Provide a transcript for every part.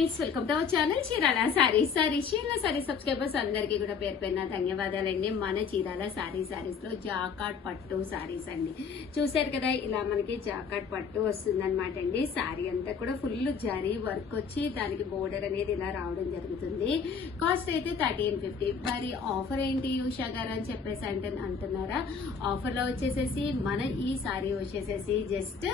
Friends, welcome to our channel Chirala sarees. Chirala saree subscribers అందరికీ కూడా పేరు పేరున ధన్యవాదాలండి. మన చీరాల సారీస్ లో జాకాట్ పట్టు సారీస్ అండి. చూసారు కదా, ఇలా మనకి జాకాట్ పట్టు వస్తుంది అనమాట అండి. సారీ అంతా కూడా ఫుల్ జరీ వర్క్ వచ్చి దానికి బోర్డర్ అనేది ఇలా రావడం జరుగుతుంది. కాస్ట్ అయితే 1350. మరి ఆఫర్ ఏంటి ఉషా గారు అని చెప్పేసి అంటున్నారా? ఆఫర్ లో వచ్చేసేసి మన ఈ సారీ వచ్చేసేసి జస్ట్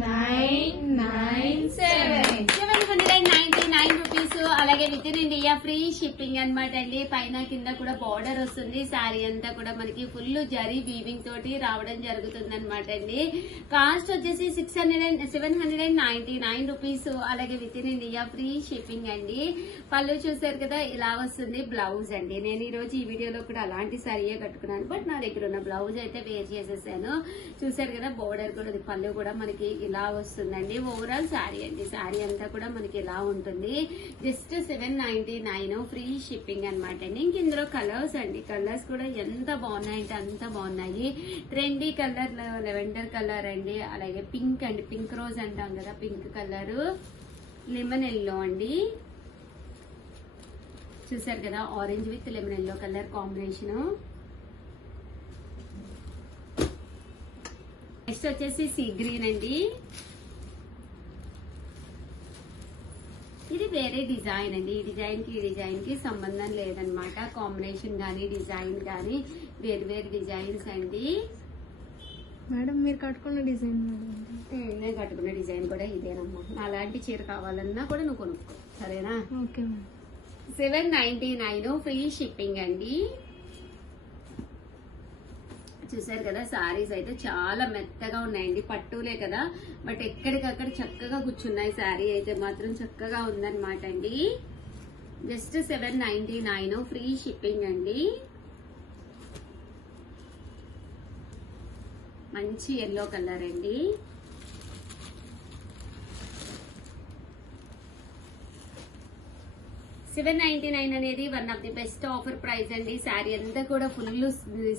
799 రూపీస్. అలాగే with in India free shipping అనమాట అండి. పైన కింద కూడా బార్డర్ వస్తుంది. సారీ అంతా కూడా మనకి ఫుల్ జరీ వీవింగ్ తోటి రావడం జరుగుతుంది అనమాట అండి. కాస్ట్ వచ్చేసి 799 రూపీస్. అలాగే with in India free shipping అండి. పళ్ళు చూసారు కదా, ఇలా వస్తుంది. బ్లౌజ్ అండి, నేను ఈ రోజు ఈ వీడియోలో కూడా అలాంటి సారీయే కట్టుకున్నాను, బట్ నా దగ్గర ఉన్న బ్లౌజ్ అయితే వేర్ చేసేసాను. చూసారు కదా, బోర్డర్ కూడా పళ్ళు కూడా మనకి ఇలా వస్తుందండి. ఓవరాల్ శారీ అండి. శారీ అంతా కూడా మనకి ఇలా ఉంటుంది. జస్ట్ 799 ఫ్రీ షిప్పింగ్ అనమాట అండి. ఇంక ఇందులో కలర్స్ అండి. కలర్స్ కూడా ఎంత బాగున్నాయంటే అంత బాగున్నాయి. ట్రెండీ కలర్ లెవెండర్ కలర్ అండి. అలాగే పింక్ అండి, పింక్ రోజ్ అంటాం కదా, పింక్ కలర్, లెమన్ ఎల్లో అండి. చూసారు కదా, orange with lemon yellow colour combination. Next వచ్చేసి సీ గ్రీన్ అండి. ఇది వేరే డిజైన్ అండి. ఈ డిజైన్ కి సంబంధం లేదనమాట. కాంబినేషన్ గానీ డిజైన్ గానీ వేరు డిజైన్స్ అండి. మేడం మీరు కట్టుకున్న డిజైన్ నేను కట్టుకున్న డిజైన్ కూడా ఇదేనమ్మా. అలాంటి చీర కావాలన్నా కూడా నువ్వు కొనుక్కో, సరేనా? Okay madam. 799 ఫ్రీ షిప్పింగ్ అండి. చూసారు కదా, సారీస్ అయితే చాలా మెత్తగా ఉన్నాయండి. పట్టులే కదా, బట్ ఎక్కడికక్కడ చక్కగా కూర్చున్నాయి. శారీ అయితే మాత్రం చక్కగా ఉందన్నమాట అండి. జస్ట్ 799 ఫ్రీ షిప్పింగ్ అండి. మంచి ఎల్లో కలర్ అండి. $799 అనేది one of the best offer price అండి. శారీ అంతా కూడా ఫుల్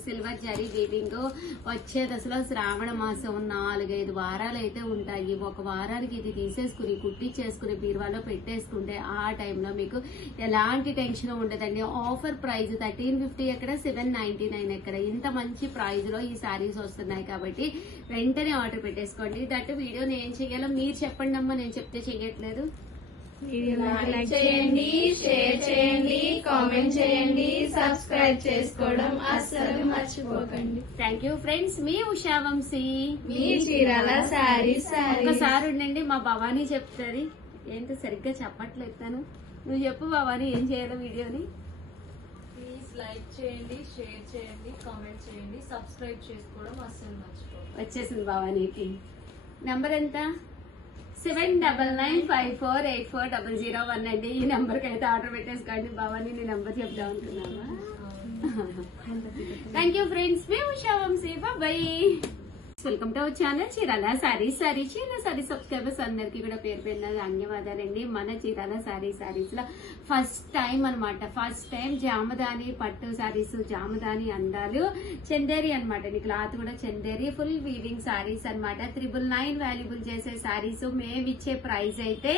సిల్వర్ జరీ వీవింగ్ వచ్చేది. అసలు శ్రావణ మాసం 4-5 వారాలు అయితే ఉంటాయి. ఒక వారానికి ఇది తీసేసుకుని కుట్టించేసుకుని బీరువాలో పెట్టేసుకుంటే ఆ టైంలో మీకు ఎలాంటి టెన్షన్ ఉండదండి. ఆఫర్ ప్రైస్ 1350 ఎక్కడ, 799 ఎక్కడ. ఇంత మంచి ప్రైస్ లో ఈ శారీస్ వస్తున్నాయి కాబట్టి వెంటనే ఆర్డర్ పెట్టేసుకోండి. దట్ వీడియోని ఏం చెయ్యాలో మీరు చెప్పండి అమ్మా, నేను చెప్తే చెయ్యట్లేదు. లైక్ చేయండి, షేర్ చేయండి, కామెంట్ చేయండి, సబ్స్క్రైబ్ చేసుకోవడం అస్సలు మర్చిపోకండి. Thank you friends. మీ ఉషా వంశీ, మీ చీరాల సారీస్. ఒకసారి ఉండండి, మా భవానీ చెప్తుంది. ఏంటో సరిగ్గా చెప్పట్లేదు తను. నువ్వు చెప్పు భవానీ, ఏం చేయాలో వీడియోని. ప్లీజ్ లైక్ చేయండి, షేర్ చేయండి, కామెంట్ చేయండి, సబ్స్క్రైబ్ చేసుకోవడం అస్సలు మర్చిపోకండి. వచ్చేసింది భవానీకి. నంబర్ ఎంత? 7995484001 అండి. ఈ నెంబర్ కి అయితే ఆర్డర్ పెట్టేసుకోండి. భవానీ నీ నెంబర్ చెప్దాం అనుకున్నావా? Thank you friends. మేము Usha Vamsi, bye. Welcome to our channel Chirala sarees. Chirala saree subscribers అందరికీ కూడా పేరు పేరున ధన్యవాదాలండి. మన చీరాల సారీస్ లో ఫస్ట్ టైం అనమాట. ఫస్ట్ టైం జామదాని పట్టు సారీస్, జామదాని అందాలు, చందేరి అనమాట. క్లాత్ కూడా చందేరి, ఫుల్ వీవింగ్ సారీస్ అనమాట. 999 వాల్యుబుల్ చేసే సారీస్. మేము ఇచ్చే ప్రైస్ అయితే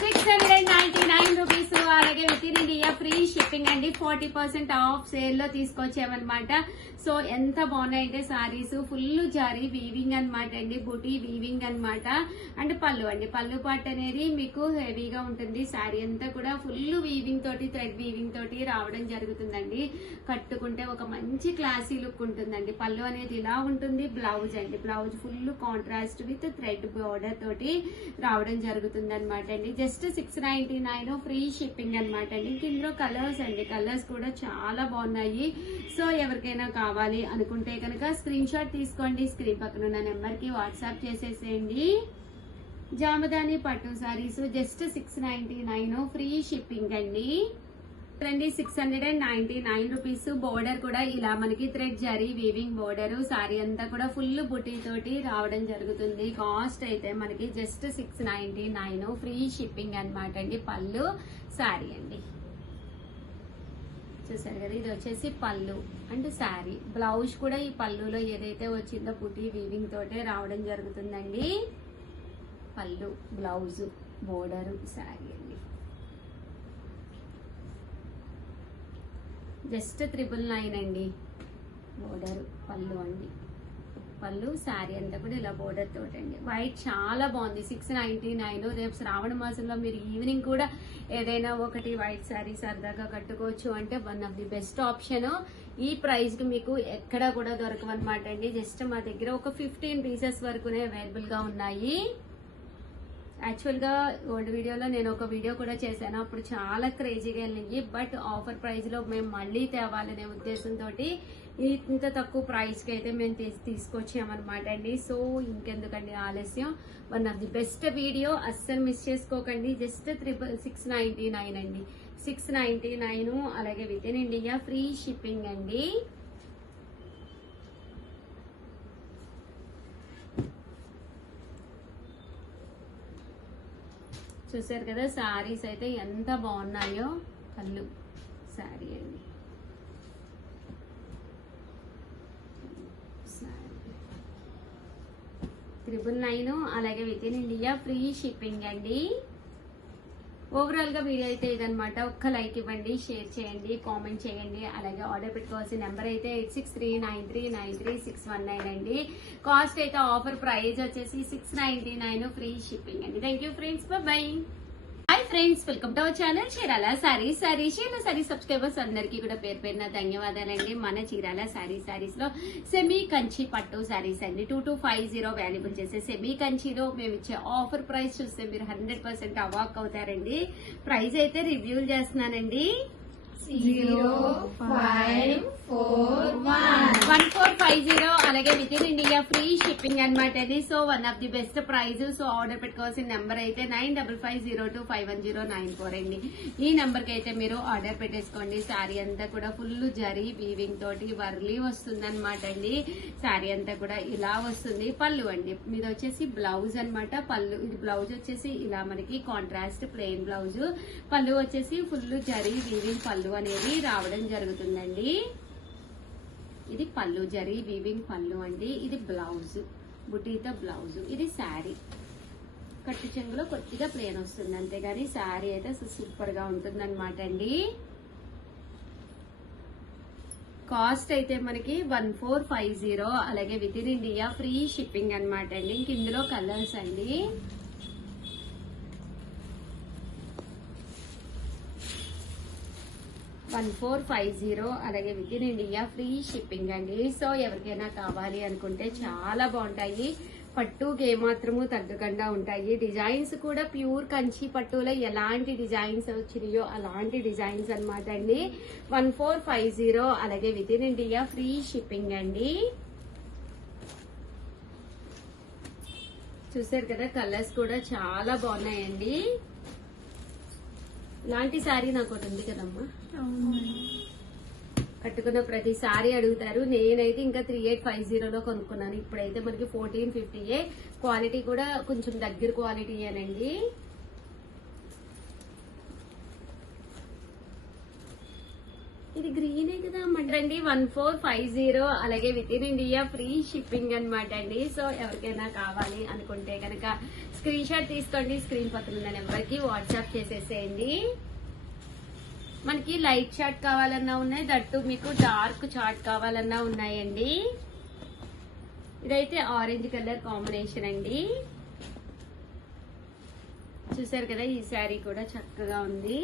699 రూపీస్. అలాగే with in India free shipping అండి. 40% ఆఫ్ సేల్ లో తీసుకొచ్చామన్నమాట. సో ఎంత బాగున్నాయంటే సారీస్ ఫుల్ జారీ వీవింగ్ అనమాట అండి. బుటీ వీవింగ్ అనమాట. అండ్ పళ్ళు అండి, పళ్ళు పార్ట్ అనేది మీకు హెవీగా ఉంటుంది. శారీ అంతా కూడా ఫుల్ వీవింగ్ తోటి, థ్రెడ్ వీవింగ్ తోటి రావడం జరుగుతుందండి. కట్టుకుంటే ఒక మంచి క్లాసీ లుక్ ఉంటుందండి. పళ్ళు అనేది ఇలా ఉంటుంది. బ్లౌజ్ అండి, blouse full contrast with thread border తోటి రావడం జరుగుతుంది అనమాట అండి. జస్ట్ 699 ఫ్రీ షిప్పింగ్ అనమాట అండి. ఇందులో కలర్స్ అండి, కలర్స్ కూడా చాలా బాగున్నాయి. సో ఎవరికైనా కావాలి అనుకుంటే కనుక స్క్రీన్ షాట్ తీసుకోండి. స్క్రీన్ పక్కన ఉన్న నెంబర్ కి వాట్సాప్ చేసేసేయండి. జామదాని పట్టు సారీస్ జస్ట్ 699 ఫ్రీ షిప్పింగ్ అండి. 699 రూపీస్. బోర్డర్ కూడా ఇలా మనకి thread zari weaving border. Sorry అంతా కూడా ఫుల్ బుటీ తోటి రావడం జరుగుతుంది. కాస్ట్ అయితే మనకి జస్ట్ 699 ఫ్రీ షిప్పింగ్ అనమాట అండి. పళ్ళు సారీ అండి. చూసారు కదా, ఇది వచ్చేసి పళ్ళు అండ్ శారీ. బ్లౌజ్ కూడా ఈ పళ్ళులో ఏదైతే వచ్చిందో బుటీ వీవింగ్ తోటే రావడం జరుగుతుందండి. పళ్ళు, బ్లౌజ్, బోర్డర్, శారీ అండి. జస్ట్ 999 అండి. బోర్డర్, పళ్ళు అండి. పళ్ళు, శారీ అంతా కూడా ఇలా బోర్డర్ తోటండి. వైట్ చాలా బాగుంది. 699. రేపు శ్రావణ మాసంలో మీరు ఈవినింగ్ కూడా ఏదైనా ఒకటి వైట్ శారీ సరదాగా కట్టుకోవచ్చు అంటే one of the best option. ఈ ప్రైస్ కి మీకు ఎక్కడా కూడా దొరకవన్నమాట అండి. జస్ట్ మా దగ్గర ఒక 15 పీసెస్ వరకునే అవైలబుల్ గా ఉన్నాయి. యాక్చువల్ గా ఓల్డ్ వీడియోలో నేను ఒక వీడియో కూడా చేశాను, అప్పుడు చాలా క్రేజీగా వెళ్ళింది. బట్ ఆఫర్ ప్రైస్ లో మేము మళ్ళీ తేవాలనే ఉద్దేశంతో ఇంత తక్కువ ప్రైస్ కి అయితే మేము తీసుకొచ్చామన్నమాట అండి. సో ఇంకెందుకండి ఆలస్యం, one of the best video, అస్సలు మిస్ చేసుకోకండి. జస్ట్ 699 అండి. 699. అలాగే with in India free shipping అండి. చూసారు కదా శారీస్ అయితే ఎంత బాగున్నాయో. పళ్ళు, శారీ అండి. 999. అలాగే with in India free shipping అండి. ఓవరాల్ గా వీడియో అయితే ఇదనమాట. ఒక్క లైక్ ఇవ్వండి, షేర్ చేయండి, కామెంట్ చేయండి. అలాగే ఆర్డర్ పెట్టుకోవాల్సిన నెంబర్ అయితే 8639393619 అండి. కాస్ట్ అయితే ఆఫర్ ప్రైస్ వచ్చేసి 699 ఫ్రీ షిప్పింగ్ అండి. Thank you friends, by. Hi friends, welcome to our channel Chirala sarees. Chirala subscribers అందరికీ కూడా పేరు పేరున ధన్యవాదాలండి. మన చీరాల సారీస్ లో సెమీ కంచి పట్టు సారీస్ అండి. 2250 అవైలబుల్ చేసే సెమీ కంచిలో మేము ఇచ్చే ఆఫర్ ప్రైస్ చూస్తే మీరు 100% అవాక్ అవుతారండి. ప్రైస్ అయితే రివ్యూలు చేస్తున్నానండి. 1450. అలాగే with in India free shipping అనమాట అండి. So one of the best price. So order పెట్టుకోవాల్సిన నెంబర్ అయితే 9550251094 అండి. ఈ నెంబర్ కి అయితే మీరు ఆర్డర్ పెట్టేసుకోండి. శారీ అంతా కూడా ఫుల్ జరీ వీవింగ్ తోటి వర్లీ వస్తుంది అనమాట అండి. శారీ అంతా కూడా ఇలా వస్తుంది. పళ్ళు అండి, మీద వచ్చేసి బ్లౌజ్ అనమాట. పళ్ళు, ఇది బ్లౌజ్ వచ్చేసి ఇలా మనకి కాంట్రాస్ట్ ప్లెయిన్ బ్లౌజ్. పళ్ళు వచ్చేసి ఫుల్ జరీ వీవింగ్ పళ్ళు అనేది రావడం జరుగుతుందండి. ఇది పళ్ళు, జరీ వీవింగ్ పళ్ళు అండి. ఇది బ్లౌజ్, బుటీతో బ్లౌజ్. ఇది శారీ, కట్టు చెంగులో కొద్దిగా ప్లేన్ వస్తుంది అంతేగాని శారీ అయితే సూపర్ గా ఉంటుంది అనమాట అండి. కాస్ట్ అయితే మనకి 1450. అలాగే with in India free shipping అనమాట అండి. ఇంక ఇందులో కలర్స్ అండి. అలాగే with in India free shipping అండి. సో ఎవరికైనా కావాలి అనుకుంటే చాలా బాగుంటాయి. పట్టుకి ఏమాత్రము తగ్గకుండా ఉంటాయి. డిజైన్స్ కూడా ప్యూర్ కంచి పట్టులో ఎలాంటి డిజైన్స్ వచ్చినాయో అలాంటి డిజైన్స్ అనమాట అండి. 1450. అలాగే with in India free shipping అండి. చూసారు కదా, కలర్స్ కూడా చాలా బాగున్నాయండి. ఇలాంటి శారీ నాకు ఒకటి ఉంది కదమ్మా, కట్టుకున్న ప్రతిసారి అడుగుతారు. నేనైతే ఇంకా 3850లో కొనుక్కున్నాను. ఇప్పుడైతే మనకి 1450. క్వాలిటీ కూడా కొంచెం దగ్గర క్వాలిటీ అనండి. ఇది గ్రీనే కదా రండి. 1450. అలాగే with in India free shipping అనమాట అండి. సో ఎవరికైనా కావాలి అనుకుంటే కనుక స్క్రీన్ షాట్ తీసుకోండి. స్క్రీన్ పక్కన ఉన్న నెంబర్ కి వాట్సాప్ చేసేసేయండి. మనకి లైట్ చార్ట్ కావాలన్నా ఉన్నాయి, దట్టు మీకు డార్క్ చార్ట్ కావాలన్నా ఉన్నాయండి. ఇదైతే ఆరెంజ్ కలర్ కాంబినేషన్ అండి. చూసారు కదా, ఈ శారీ కూడా చక్కగా ఉంది.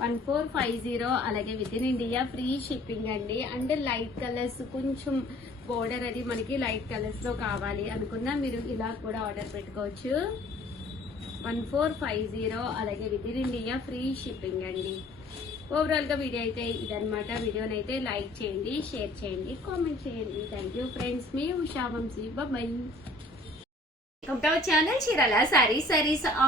1450. అలాగే with in India free shipping అండి. అండ్ లైట్ కలర్స్, కొంచెం బోర్డర్ అది మనకి లైట్ కలర్స్ లో కావాలి అనుకున్నా మీరు ఇలా కూడా ఆర్డర్ పెట్టుకోవచ్చు. 1450. అలాగే with in India free shipping అండి. ఓవరాల్ గా వీడియో అయితే ఇదనమాట. వీడియోని అయితే లైక్ చేయండి, షేర్ చేయండి, కామెంట్ చేయండి. Thank you friends. మీ Usha Vamsi. Bye. Channel Chirala sarees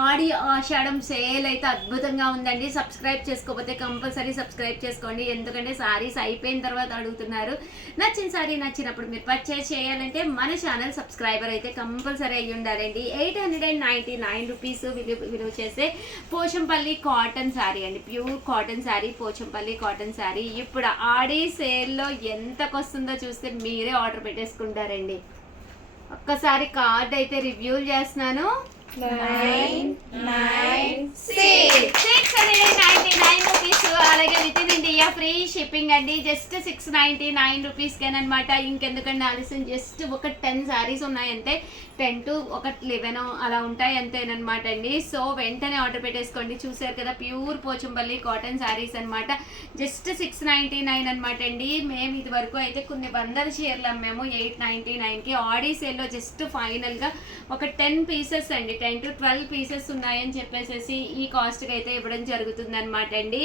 Aadi Ashadham sale అయితే అద్భుతంగా ఉందండి. సబ్స్క్రైబ్ చేసుకోకపోతే కంపల్సరీ సబ్స్క్రైబ్ చేసుకోండి, ఎందుకంటే సారీస్ అయిపోయిన తర్వాత అడుగుతున్నారు. నచ్చిన సారీ నచ్చినప్పుడు మీరు పర్చేస్ చేయాలంటే మన ఛానల్ సబ్స్క్రైబర్ అయితే కంపల్సరీ అయ్యి ఉండాలండి. 899 రూపీస్ విలువ చేసే పోచంపల్లి కాటన్ శారీ అండి, pure cotton saree, Pochampally cotton saree. ఇప్పుడు ఆడి సేల్లో ఎంతకు వస్తుందో చూస్తే మీరే ఆర్డర్ పెట్టేసుకుంటారండి. ఒక్కసారి కార్డ్ అయితే రివ్యూ చేస్తున్నాను. 699 రూపీస్, అలాగే with in India free shipping అండి. జస్ట్ 699 రూపీస్కేనమాట. ఇంకెందుకంటే ఆలస్యం, జస్ట్ ఒక 10 శారీస్ ఉన్నాయంతే, 10 to 11 అలా ఉంటాయి అంతేనమాట అండి. సో వెంటనే ఆర్డర్ పెట్టేసుకోండి. చూసారు కదా, ప్యూర్ పోచంపల్లి కాటన్ శారీస్ అనమాట. జస్ట్ 699 అనమాట అండి. మేము ఇది వరకు అయితే కొన్ని వందల చీరలు అమ్మాము 899కి. ఆడీ సేల్లో జస్ట్ ఫైనల్గా ఒక 10 పీసెస్ అండి, 10 to 12 పీసెస్ ఉన్నాయని చెప్పేసి ఈ కాస్ట్కి అయితే ఇవ్వడం జరుగుతుంది అనమాట అండి.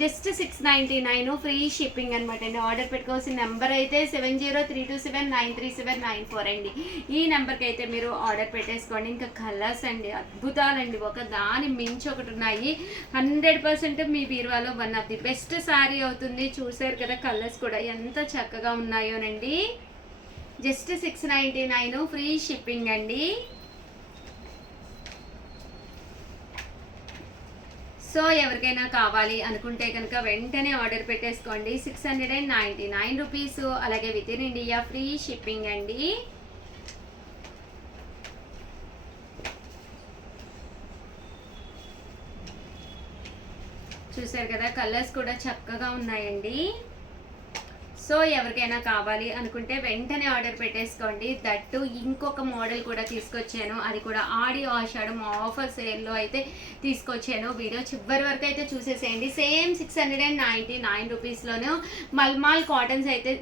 జస్ట్ 699 ఫ్రీ షిప్పింగ్ అనమాట అండి. ఆర్డర్ పెట్టుకోవాల్సిన నెంబర్ అయితే 7032793794 అండి. ఈ నెంబర్కి అయితే మీరు ఆర్డర్ పెట్టేసుకోండి. ఇంకా కలర్స్ అండి అద్భుతాలండి, ఒక దాని మించి ఒకటి ఉన్నాయి. 100% మీ బీరువాలో one of the best sari అవుతుంది. చూసారు కదా కలర్స్ కూడా ఎంత చక్కగా ఉన్నాయోనండి. జస్ట్ 699 ఫ్రీ షిప్పింగ్ అండి. సో ఎవరికైనా కావాలి అనుకుంటే కనుక వెంటనే ఆర్డర్ పెట్టేసుకోండి. 699 రూపీస్, అలాగే with in India free shipping అండి. చూసారు కదా కలర్స్ కూడా చక్కగా ఉన్నాయండి. సో ఎవరికైనా కావాలి అనుకుంటే వెంటనే ఆర్డర్ పెట్టేసుకోండి. దట్టు ఇంకొక మోడల్ కూడా తీసుకొచ్చాను, అది కూడా ఆడి ఆషాఢం ఆఫర్ సేల్లో అయితే తీసుకొచ్చాను. వీడియో చివరి వరకు అయితే చూసేసేయండి. సేమ్ 699 రూపీస్లోనే మల్మాల్ కాటన్స్ అయితే,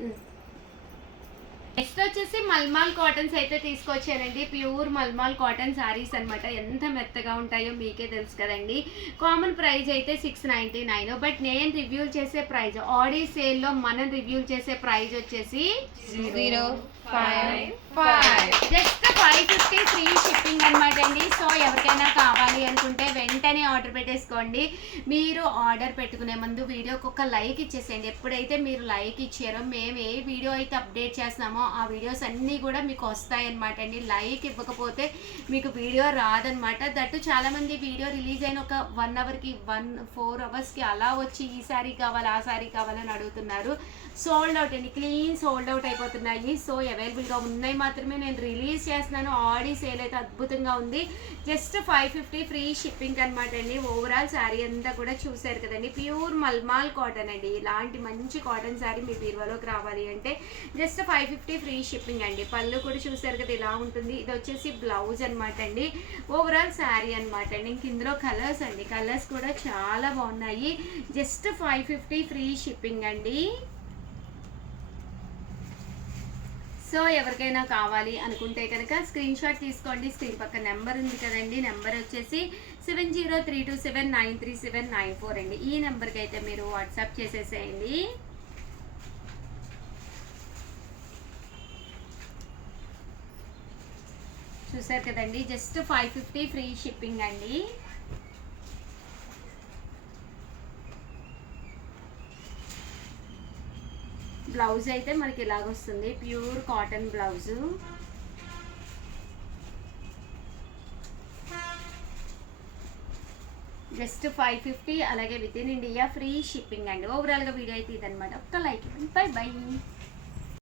నెక్స్ట్ వచ్చేసి మల్మాల్ కాటన్స్ అయితే తీసుకొచ్చానండి. ప్యూర్ మల్మాల్ కాటన్ శారీస్ అనమాట. ఎంత మెత్తగా ఉంటాయో మీకే తెలుసు కదండి. కామన్ ప్రైస్ అయితే 699, బట్ నేను రివ్యూ చేసే ప్రైస్, ఆడీ సేల్లో మనం రివ్యూ చేసే ప్రైస్ వచ్చేసి 055, జస్ట్ 550 ఫ్రీ షిప్పింగ్ అనమాట అండి. సో ఎవరికైనా కావాలి అనుకుంటే వెంటనే ఆర్డర్ పెట్టేసుకోండి. మీరు ఆర్డర్ పెట్టుకునే ముందు వీడియోకి ఒక లైక్ ఇచ్చేసేయండి. ఎప్పుడైతే మీరు లైక్ ఇచ్చారో మేము ఏ వీడియో అయితే అప్డేట్ చేస్తున్నామో ఆ వీడియోస్ అన్నీ కూడా మీకు వస్తాయన్నమాట అండి. లైక్ ఇవ్వకపోతే మీకు వీడియో రాదనమాట. దట్టు చాలామంది వీడియో రిలీజ్ అయిన ఒక 1 అవర్కి 4 అవర్స్కి అలా వచ్చి ఈ శారీ కావాలి ఆ శారీ కావాలని అడుగుతున్నారు. సోల్డ్ అవుట్ అండి, క్లీన్ సోల్డ్ అవుట్ అయిపోతున్నాయి. సో అవైలబుల్గా ఉన్నాయి మాత్రమే నేను రిలీజ్ చేస్తున్నాను. ఆడీ సేల్ అయితే అద్భుతంగా ఉంది. జస్ట్ 550 ఫ్రీ షిప్పింగ్ అనమాట అండి. ఓవరాల్ శారీ అంతా కూడా చూసారు కదండి, ప్యూర్ మల్మాల్ కాటన్ అండి. ఇలాంటి మంచి కాటన్ శారీ మీ బీరువాలోకి రావాలి అంటే జస్ట్ 550 ఫ్రీ షిప్పింగ్ అండి. పళ్ళు కూడా చూసారు కదా ఇలా ఉంటుంది. ఇది వచ్చేసి బ్లౌజ్ అనమాట అండి. ఓవరాల్ శారీ అనమాట అండి. ఇంక ఇందులో కలర్స్ అండి, కలర్స్ కూడా చాలా బాగున్నాయి. జస్ట్ 550 ఫ్రీ షిప్పింగ్ అండి. సో ఎవరికైనా కావాలి అనుకుంటే కనుక స్క్రీన్ షాట్ తీసుకోండి. స్క్రీన్ పక్క నెంబర్ ఉంది కదండి, నెంబర్ వచ్చేసి 7032793794 అండి. ఈ నెంబర్కి అయితే మీరు వాట్సాప్ చేసేసేయండి. చూసారు కదండి, జస్ట్ 550 ఫ్రీ షిప్పింగ్ అండి. బ్లౌజ్ అయితే మనకి ఇలాగొస్తుంది, ప్యూర్ కాటన్ బ్లౌజు. జస్ట్ 550, అలాగే with in India free shipping అండి. ఓవరాల్గా వీడియో అయితే ఇదనమాట. ఒక్క లైక్, బై బై.